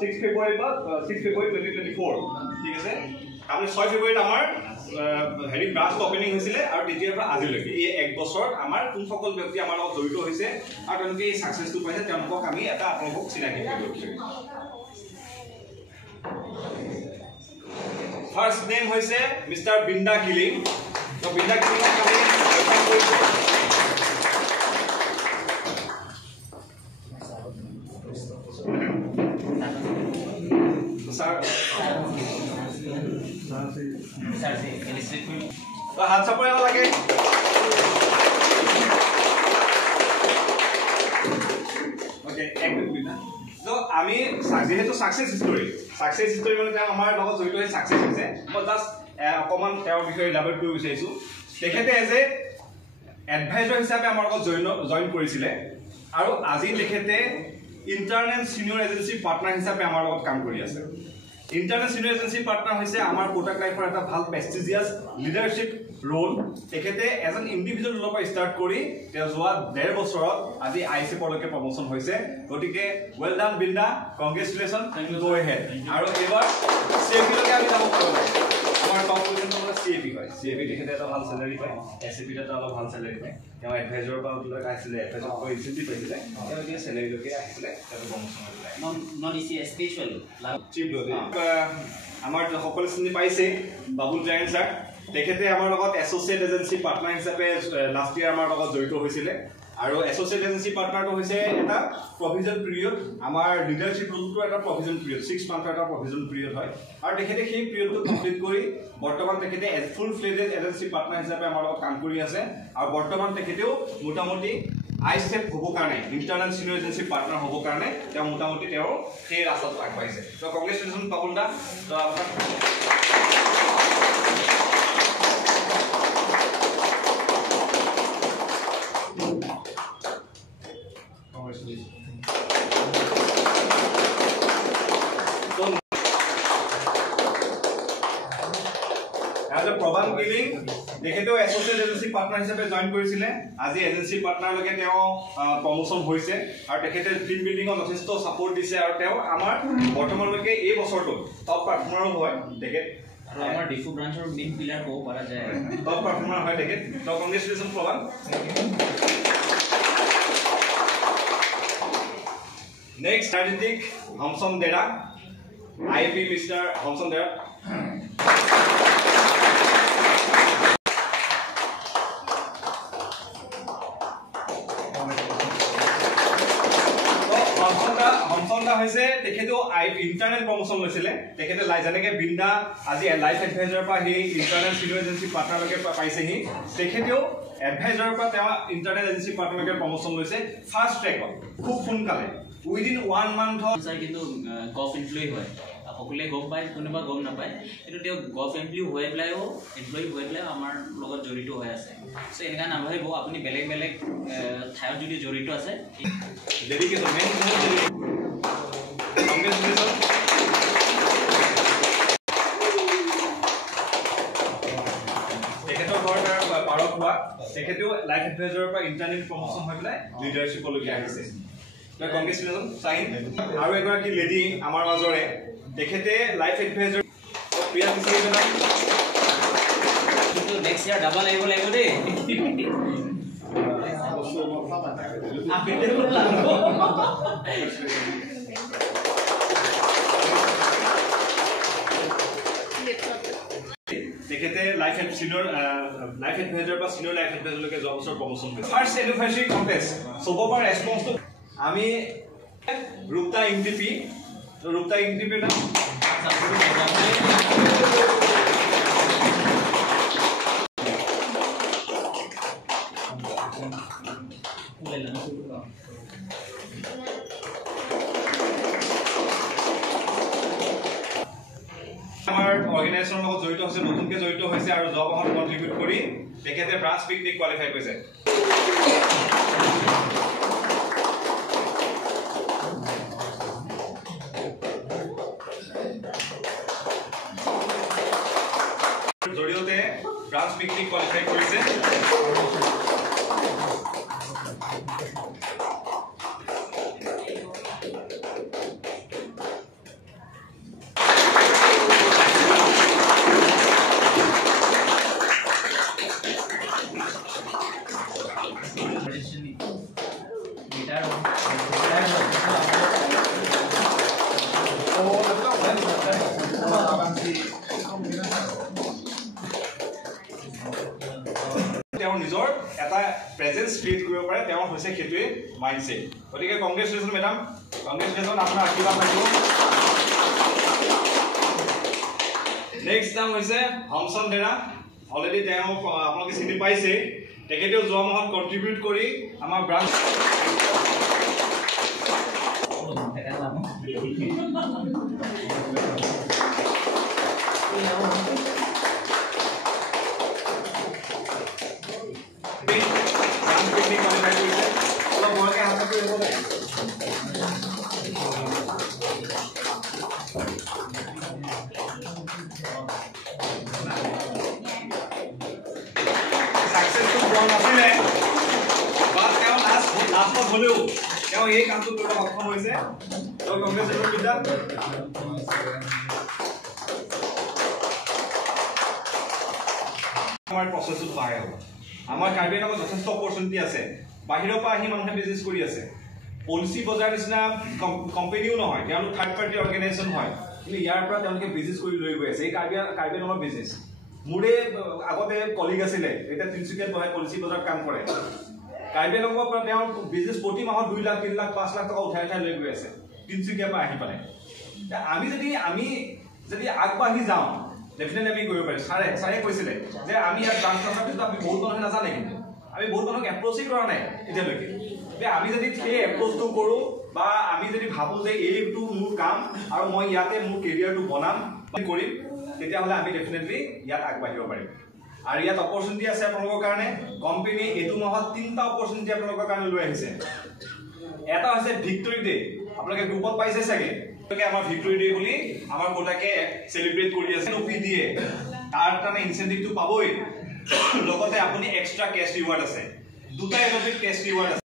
6 February 2024 ঠিক আছে আমি 6 February আমাৰ হেৰি ব্ৰাঞ্চ ওপেনিং হৈছিলে আৰু তেতিয়াৰ পৰা আজিলৈকে এই এক বছৰ আমাৰ কোন সকল ব্যক্তি আমাৰ লগত জড়িত হৈছে আৰু তেওঁলোকে এই সাকসেসটো পাইছে তেওঁলোকক আমি এটা আপোনালোকক চিনাকি কৰিব বিচাৰিম ফাৰ্স্ট নেম হৈছে মিস্টাৰ বিন্দা কিলিং তো বিন্দা কিলিংক আমি ওয়েলকাম কৰিছো Sir, हाथ सपोर्ट लगे ओके एक मिनिट ना तो আমি যেহেতু সাকসেস হিস্টরি মানে আমাৰ লগত জড়িত হৈ সাকসেস হৈছে মই জাস্ট অকমান তেওঁৰ বিষয়ে ইলাবৰেট কৰিব বিচাৰিছো তেখেতে এজ এ এডভাইজৰ হিচাপে আমাৰ লগত জয়েন কৰিছিলে আৰু আজি তেখেতে ইন্টাৰনেল সিনিয়ৰ এজেন্সি পাৰ্টনাৰ হিচাপে আমাৰ লগত কাম কৰি আছে ইন্টাৰনেল সিনিয়ৰ এজেন্সি পাৰ্টনাৰ হৈছে আমাৰ প্ৰডাক্ট লাইফৰ এটা ভাল প্ৰেষ্টিজিয়াছ লিডাৰশিপ ৰোল তেখেতে এজন ইন্ডিভিজুৱেল ৰোলৰ পৰা ষ্টাৰ্ট কৰি তেওঁ যোৱা 1.5 বছৰত আজি আইসি পৰলৈকে প্ৰমোশন হৈছে গতিকে well done Binda congratulation go ahead আৰু এবাৰ সিএপি লৈকে আমি যাব পাৰো আমাৰ টপ পজিশনৰ পৰা সিএপি হয় সিএপি তেখেতে এটা ভাল স্যালাৰি পায় এসএপি এটা অলপ ভাল স্যালাৰি পায় তেওঁ এডভাইজৰ পৰা উঠলৈ আহিছিলে এডভাইজৰ পৰা ইনচেন্টিভ পাইছিলে তেওঁ এতিয়া স্যালাৰি লৈকে আহিছিলে তেওঁ প্ৰমোশন হৈছিলে নট ইজি স্পেশাল চিপ লদি আমাৰ সকলো চিনি পাইছে বাবুল জায়েন স্যাৰ তেখেতে আমাৰ লগত এছ'চিয়েট এজেন্সি পাৰ্টনাৰ হিচাপে লাষ্ট ইয়াৰ আমাৰ লগত জড়িত হৈছিলে আৰু এছ'চিয়েট এজেন্সি পাৰ্টনাৰটো হৈছে এটা প্ৰভিজন পিৰিয়ড আমাৰ লিডাৰশিপ ৰোলটো এটা প্ৰভিজন পিৰিয়ড 6 মান্থৰ এটা প্ৰভিজন পিৰিয়ড হয় আৰু তেখেতে সেই পিৰিয়ডটো কমপ্লিট কৰি বৰ্তমান তেখেতে ফুল ফ্লেজেড এজেন্সি পাৰ্টনাৰ হিচাপে আমাৰ লগত কাম কৰি আছে আৰু বৰ্তমান তেখেতেও মোটামুটি আইসেপ হ'ব কাৰণে ইন্টাৰনেল সিনিয়ৰ এজেন্সি পাৰ্টনাৰ হ'ব কাৰণে তেওঁ মোটামুটি তেওঁ সেই ৰাস্তাটো আগবাঢ়িছে তো কংগ্ৰেচুলেশ্যন বাবুল দা তো আপোনাক প্ৰবান কিলিং তেখেতেও এছ'চিয়েট এজেন্সি পাৰ্টনাৰ হিচাপে জয়েন কৰিছিলে আজি এজেন্সি পাৰ্টনাৰলৈকে তেওঁ প্ৰমোশন হৈছে আৰু তেখেতে টিম বিল্ডিঙত যথেষ্ট সাপোৰ্ট দিছে আৰু তেওঁ আমাৰ বৰ্তমানলৈকে এই বছৰটো টপ পাৰফৰ্মাৰো হয় তেখেত আৰু আমাৰ ডিফু ব্ৰাঞ্চৰ মেইন পিলাৰ ক'ব পৰা যায় টপ পাৰফৰ্মাৰ হয় তেখেত তো কংগ্ৰেচুলেশ্যন প্ৰবান নেক্সট ৰাজনীতিক হমসন দেৰা আইপি মিস্টাৰ হমসন দেৰা হৈছে তেখেতো ইন্টাৰনেল প্ৰমোশন লৈছিলে তেখেতে যেনেকে বিন্দা আজি লাইফ এডভাইজৰৰ পৰা সেই ইন্টাৰনেল সিনিয়ৰ এজেন্সি পাৰ্টনাৰলৈকে পাইছেহি তেখেতেও এডভাইজৰৰ পৰা তেওঁ ইন্টাৰনেল এজেন্সি পাৰ্টনাৰলৈকে প্ৰমোশন লৈছে ফাৰ্ষ্ট ট্ৰেকত খুব সোনকালে উইদিন 1 মান্থ কিন্তু গভ এমপ্লয়ী হয় সকলোৱে গম পায় কোনোবা গম নাপায় কিন্তু তেওঁ গভ এমপ্লয়ী হৈ পেলাইও আমাৰ লগত জড়িত হৈ আছে চ' এনেকুৱা নাভাবিব আপুনি বেলেগ বেলেগ ঠাইত যদি জড়িত আছে ডেডিকেশ্যন তেখেতৰ ঘৰ পাৰক হোৱা তেখেতেও লাইফ এডভাইজৰৰ পৰা ইন্টাৰনেল প্ৰমোশন হৈ পেলাই লিডাৰশ্বিপলৈকে আহিছে কংগ্ৰেচুলেশ্যন চাইন আৰু এগৰাকী লেডি আমাৰ মাজৰে তেখেতে লাইফ এডভাইজৰ প্ৰিয়া বিচাৰিজনা কিন্তু নেক্সট ইয়াৰ ডাবল আহিব লাগিব দেই তেখেতে লাইফ এডভাইজৰ পৰা সিনিয়ৰ লাইফ এডভাইজৰলৈকে যোৱা বছৰ প্ৰমোশন হৈছে ফাৰ্ষ্ট এনিভাৰ্চাৰী কণ্টেষ্ট চবৰ পৰা ৰেছপন্সটো আমি ৰূপতা ইনটিপি না আমাৰ অৰ্গেনাইজেশ্যনৰ লগত জড়িত হৈছে নতুনকৈ জড়িত হৈছে আৰু জব অহত কণ্ট্ৰিবিউট কৰি তেখেতে ব্ৰাঞ্চ পিকনিক কোৱালিফাই কৰিছে জড়িয়তে ব্ৰাঞ্চ পিকনিক কোৱালিফাই কৰিছে নিজৰ এটা প্ৰেজেন্স ক্ৰিয়েট কৰিব পাৰে তেওঁৰ হৈছে সেইটোৱে মাইণ্ডছেট গতিকে কংগ্ৰেচুলেশ্যন মেডাম কংগ্ৰেচুলেশ্যন আপোনাৰ আশীৰ্বাদ লাগিব নেক্সট নাম হৈছে হমচন ডেৰা অলৰেডি তেওঁ আপোনালোকে চিনি পাইছে তেখেতেও যোৱা মাহত কণ্ট্ৰিবিউট কৰি আমাৰ ব্ৰাঞ্চ হলেও তেওঁ এই কামটো কৰিব সক্ষম হৈছে তেওঁ কংগ্ৰেছৰ বিদ্যা আমাৰ প্ৰচেছটো সহায় হ'ব আমাৰ কাৰ্বি আংলঙত যথেষ্ট অপৰচুনিটি আছে বাহিৰৰ পৰা আহি মানুহে বিজনেছ কৰি আছে পলিচি বজাৰ নিচিনা কোম্পানীও নহয় তেওঁলোক থাৰ্ড পাৰ্টি অৰ্গেনাইজেশ্যন হয় কিন্তু ইয়াৰ পৰা তেওঁলোকে বিজনেছ কৰি লৈ গৈ আছে এই কাৰ্বি আংলঙৰ বিজনেছ মোৰে আগতে কলিগ আছিলে এতিয়া তিনিচুকীয়াত বহাই পলিচি বজাৰত কাম কৰে কাৰ্বি আংলঙৰ পৰা তেওঁৰ বিজনেছ প্ৰতি মাহত 2 লাখ 3 লাখ 5 লাখ টকা উঠাই লৈ গৈ আছে তিনিচুকীয়াৰ পৰা আহি পালে আমি যদি আগবাঢ়ি যাওঁ ডেফিনেটলি আমি কৰিব পাৰিম ছাৰে কৈছিলে যে আমি ইয়াত ব্ৰাঞ্চ থকাৰ পিছত আমি বহুত মানুহে নাজানে কিন্তু আমি বহুত মানুহক এপ্ৰ'চেই কৰা নাই এতিয়ালৈকে যে আমি যদি সেই এপ্ৰ'চটো কৰোঁ বা আমি যদি ভাবোঁ যে এইটো মোৰ কাম আৰু মই ইয়াতে মোৰ কেৰিয়াৰটো বনাম কৰিম তেতিয়াহ'লে আমি ডেফিনেটলি ইয়াত আগবাঢ়িব পাৰিম আৰু ইয়াত অপৰচুনিটি আছে আপোনালোকৰ কাৰণে কোম্পানী এইটো মাহত 3টা অপৰচুনিটি আপোনালোকৰ কাৰণে লৈ আহিছে এটা হৈছে ভিক্টৰী ডে আপোনালোকে গ্ৰুপত পাইছে চাগে আমাৰ ভিক্টৰী ডে বুলি আমাৰ গোটাকে সেলিব্ৰেট কৰি আছে নপি দিয়ে তাৰ কাৰণে ইনসেন্টিভটো পাবই লগতে আপুনি এক্সট্ৰা কেশ ৰিৱাৰ্ড আছে দুটা এলবিট কেশ ৰিৱাৰ্ড আছে